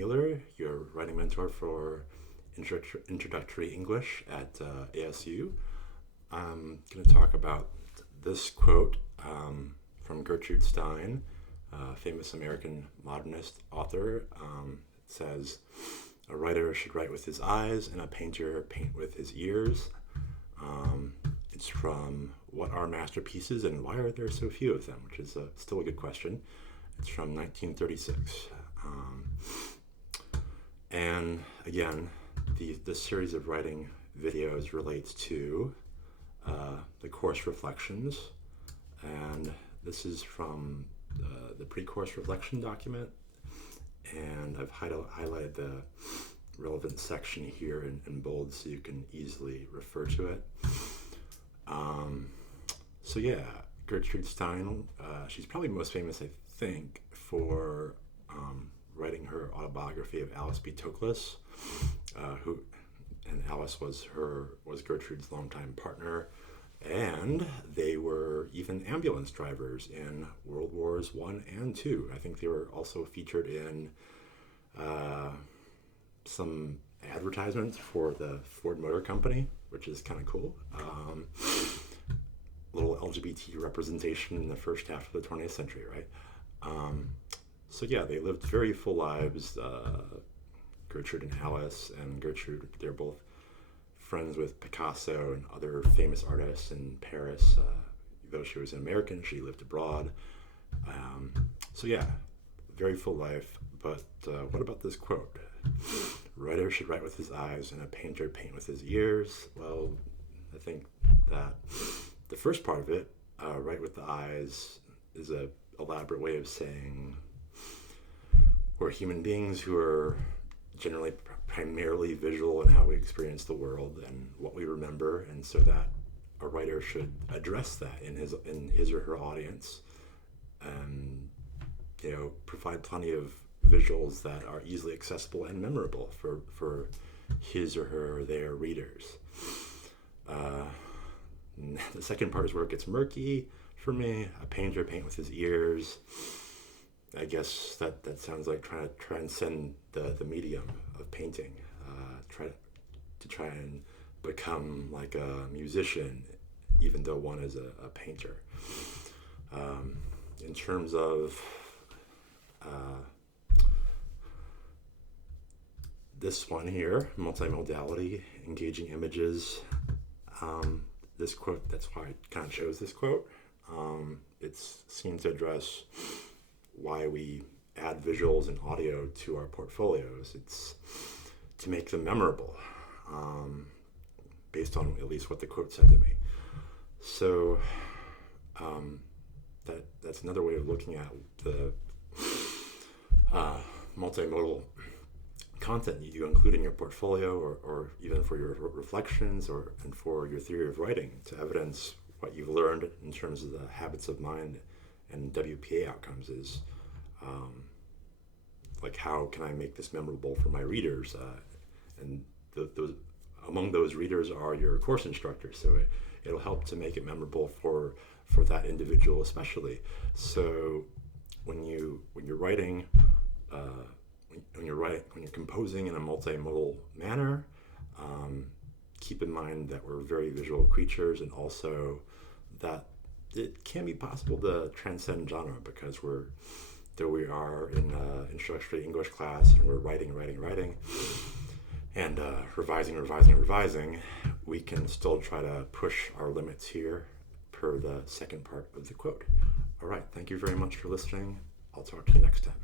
Mueller, your writing mentor for introductory English at ASU. I'm going to talk about this quote from Gertrude Stein, famous American Modernist author. It says, "A writer should write with his eyes and a painter paint with his ears." It's from What Are Masterpieces and Why Are There So Few of Them, which is still a good question. It's from 1936. And again, this series of writing videos relates to the course reflections. And this is from the pre-course reflection document. And I've highlighted the relevant section here in bold so you can easily refer to it. Gertrude Stein, she's probably most famous, I think, for writing her autobiography of Alice B. Toklas, and Alice was Gertrude's longtime partner, and they were even ambulance drivers in World Wars I and II. I think they were also featured in some advertisements for the Ford Motor Company, which is kind of cool. Little LGBT representation in the first half of the 20th century, right? They lived very full lives. Gertrude and Alice, and Gertrude, they're both friends with Picasso and other famous artists in Paris. Though she was an American, she lived abroad. Very full life. But what about this quote? "Writer should write with his eyes and a painter paint with his ears." Well, I think that the first part of it, write with the eyes, is a elaborate way of saying we're human beings who are generally primarily visual in how we experience the world and what we remember, and so that a writer should address that in his or her audience, and provide plenty of visuals that are easily accessible and memorable for his or their readers. The second part is where it gets murky for me. A painter paint with his ears. I guess that sounds like trying to transcend the medium of painting. Try and become like a musician, even though one is a painter. In terms of this one here, multimodality, engaging images. This quote, that's why I kind of chose this quote. It seems to address why we add visuals and audio to our portfolios. It's to make them memorable, based on at least what the quote said to me. So that's another way of looking at the multimodal content you include in your portfolio, or even for your reflections, and for your theory of writing, to evidence what you've learned in terms of the habits of mind and WPA outcomes. Is like, how can I make this memorable for my readers? And among those readers are your course instructors, so it'll help to make it memorable for that individual especially. So when you're writing, when you're composing in a multimodal manner, keep in mind that we're very visual creatures, and also that it can be possible to transcend genre, because though we are in introductory English class and we're writing, and revising, we can still try to push our limits here per the second part of the quote. All right, thank you very much for listening. I'll talk to you next time.